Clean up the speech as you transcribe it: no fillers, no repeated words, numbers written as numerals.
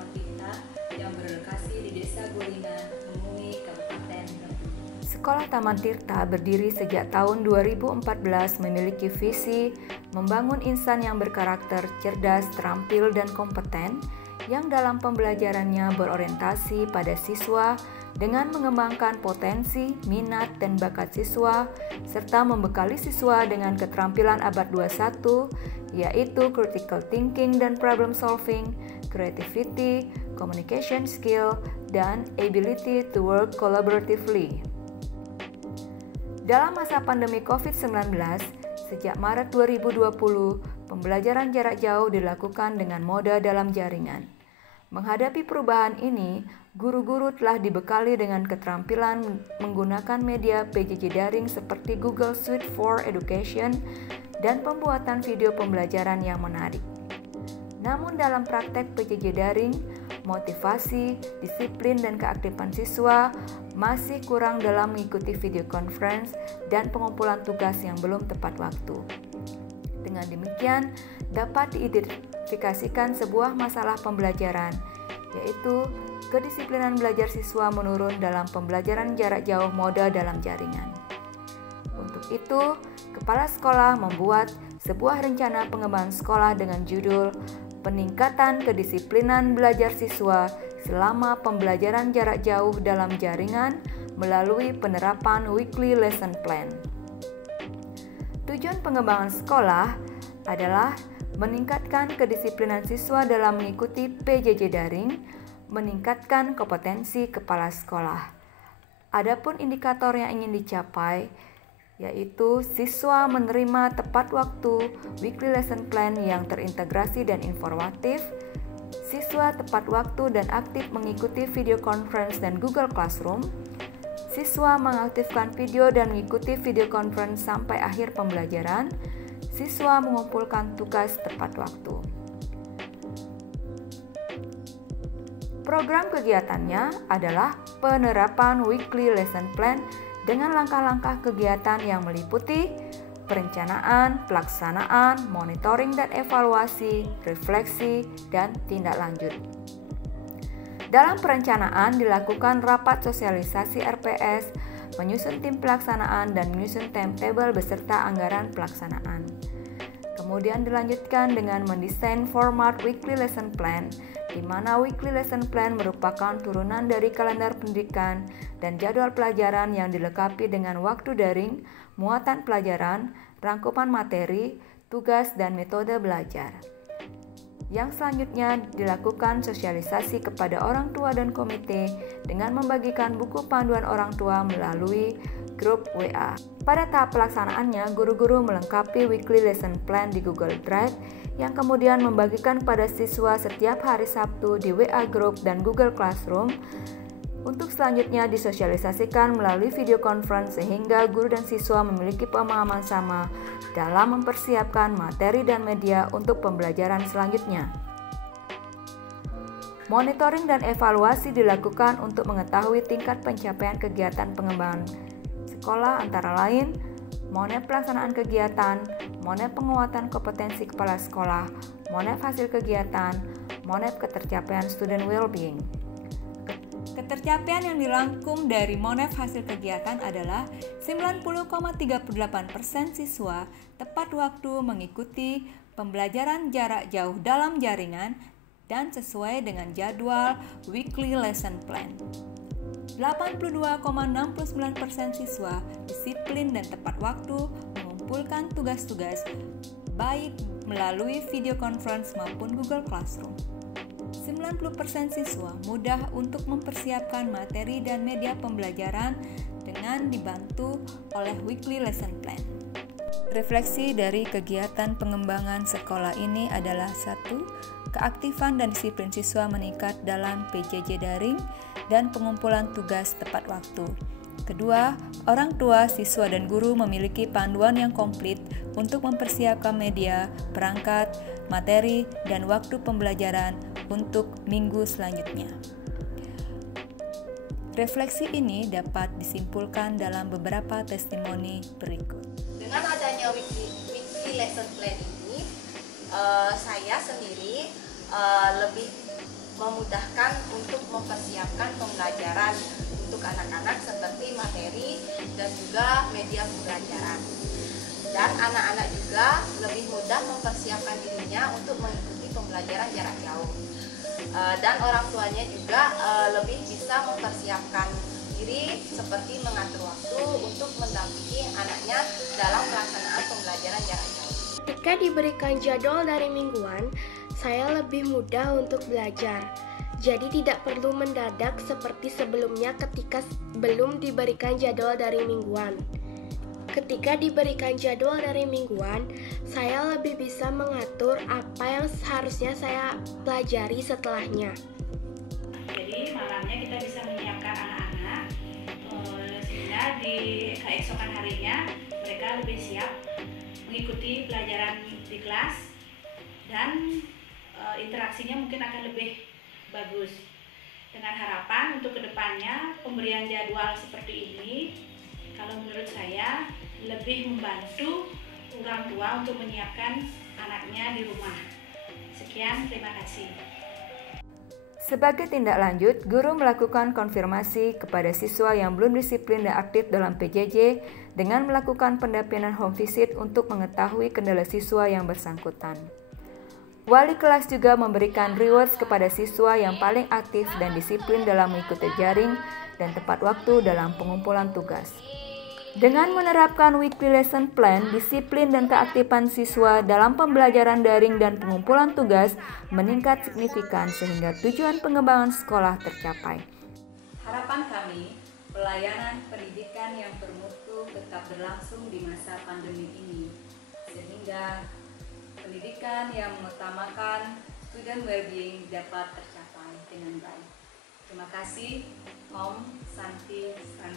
Taman Tirta yang berlokasi di Desa Gulingan, Mengui, Kabupaten Bengkulu. Sekolah Taman Tirta berdiri sejak tahun 2014, memiliki visi membangun insan yang berkarakter cerdas, terampil, dan kompeten yang dalam pembelajarannya berorientasi pada siswa dengan mengembangkan potensi, minat, dan bakat siswa, serta membekali siswa dengan keterampilan abad 21, yaitu critical thinking dan problem solving, creativity, communication skill, dan ability to work collaboratively. Dalam masa pandemi COVID-19, sejak Maret 2020, pembelajaran jarak jauh dilakukan dengan mode dalam jaringan. Menghadapi perubahan ini, guru-guru telah dibekali dengan keterampilan menggunakan media PJJ daring seperti Google Suite for Education dan pembuatan video pembelajaran yang menarik. Namun dalam praktek PJJ daring, motivasi, disiplin, dan keaktifan siswa masih kurang dalam mengikuti video conference dan pengumpulan tugas yang belum tepat waktu. Dengan demikian, dapat diidentifikasikan sebuah masalah pembelajaran, yaitu kedisiplinan belajar siswa menurun dalam pembelajaran jarak jauh mode dalam jaringan. Untuk itu, kepala sekolah membuat sebuah rencana pengembangan sekolah dengan judul Peningkatan Kedisiplinan Belajar Siswa selama pembelajaran jarak jauh dalam jaringan melalui penerapan Weekly Lesson Plan. Tujuan pengembangan sekolah adalah meningkatkan kedisiplinan siswa dalam mengikuti PJJ daring, meningkatkan kompetensi kepala sekolah. Adapun indikator yang ingin dicapai, yaitu siswa menerima tepat waktu weekly lesson plan yang terintegrasi dan informatif, siswa tepat waktu dan aktif mengikuti video conference dan Google Classroom, siswa mengaktifkan video dan mengikuti video conference sampai akhir pembelajaran, siswa mengumpulkan tugas tepat waktu. Program kegiatannya adalah penerapan weekly lesson plan dengan langkah-langkah kegiatan yang meliputi perencanaan, pelaksanaan, monitoring dan evaluasi, refleksi, dan tindak lanjut. Dalam perencanaan dilakukan rapat sosialisasi RPS, menyusun tim pelaksanaan, dan menyusun timetable beserta anggaran pelaksanaan. Kemudian dilanjutkan dengan mendesain format weekly lesson plan, di mana weekly lesson plan merupakan turunan dari kalender pendidikan dan jadwal pelajaran yang dilengkapi dengan waktu daring, muatan pelajaran, rangkuman materi, tugas, dan metode belajar. Yang selanjutnya dilakukan sosialisasi kepada orang tua dan komite dengan membagikan buku panduan orang tua melalui grup WA. Pada tahap pelaksanaannya, guru-guru melengkapi weekly lesson plan di Google Drive yang kemudian membagikan pada siswa setiap hari Sabtu di WA Group dan Google Classroom untuk selanjutnya disosialisasikan melalui video conference sehingga guru dan siswa memiliki pemahaman sama dalam mempersiapkan materi dan media untuk pembelajaran selanjutnya. Monitoring dan evaluasi dilakukan untuk mengetahui tingkat pencapaian kegiatan pengembangan sekolah antara lain monep pelaksanaan kegiatan, monep penguatan kompetensi kepala sekolah, monep hasil kegiatan, monep ketercapaian student well-being. Ketercapaian yang dirangkum dari monep hasil kegiatan adalah 90,38% siswa tepat waktu mengikuti pembelajaran jarak jauh dalam jaringan dan sesuai dengan jadwal weekly lesson plan. 82,69% siswa disiplin dan tepat waktu mengumpulkan tugas-tugas baik melalui video conference maupun Google Classroom. 90% siswa mudah untuk mempersiapkan materi dan media pembelajaran dengan dibantu oleh weekly lesson plan. Refleksi dari kegiatan pengembangan sekolah ini adalah 1. Keaktifan dan disiplin siswa meningkat dalam PJJ daring dan pengumpulan tugas tepat waktu. Kedua, orang tua, siswa, dan guru memiliki panduan yang komplit untuk mempersiapkan media, perangkat, materi, dan waktu pembelajaran untuk minggu selanjutnya. Refleksi ini dapat disimpulkan dalam beberapa testimoni berikut. Dengan adanya weekly lesson plan ini, saya sendiri lebih memudahkan untuk mempersiapkan pembelajaran untuk anak-anak seperti materi dan juga media pembelajaran. Dan anak-anak juga lebih mudah mempersiapkan dirinya untuk mengikuti pembelajaran jarak jauh. Dan orang tuanya juga lebih bisa mempersiapkan diri seperti mengatur waktu untuk mendampingi anaknya dalam pelaksanaan pembelajaran jarak jauh. Ketika diberikan jadwal dari mingguan, saya lebih mudah untuk belajar. Jadi tidak perlu mendadak seperti sebelumnya ketika belum diberikan jadwal dari mingguan. Ketika diberikan jadwal dari mingguan, saya lebih bisa mengatur apa yang seharusnya saya pelajari setelahnya. Jadi malamnya kita bisa menyiapkan anak-anak sehingga di keesokan harinya mereka lebih siap mengikuti pelajaran di kelas dan interaksinya mungkin akan lebih bagus. Dengan harapan untuk kedepannya pemberian jadwal seperti ini, kalau menurut saya lebih membantu orang tua untuk menyiapkan anaknya di rumah. Sekian, terima kasih. Sebagai tindak lanjut, guru melakukan konfirmasi kepada siswa yang belum disiplin dan aktif dalam PJJ dengan melakukan pendampingan home visit untuk mengetahui kendala siswa yang bersangkutan. Wali kelas juga memberikan rewards kepada siswa yang paling aktif dan disiplin dalam mengikuti jaring dan tepat waktu dalam pengumpulan tugas. Dengan menerapkan weekly lesson plan, disiplin dan keaktifan siswa dalam pembelajaran daring dan pengumpulan tugas meningkat signifikan sehingga tujuan pengembangan sekolah tercapai. Harapan kami, pelayanan pendidikan yang bermutu tetap berlangsung di masa pandemi ini, sehingga pendidikan yang mengutamakan student well-being dapat tercapai dengan baik. Terima kasih, Om Santi Srani.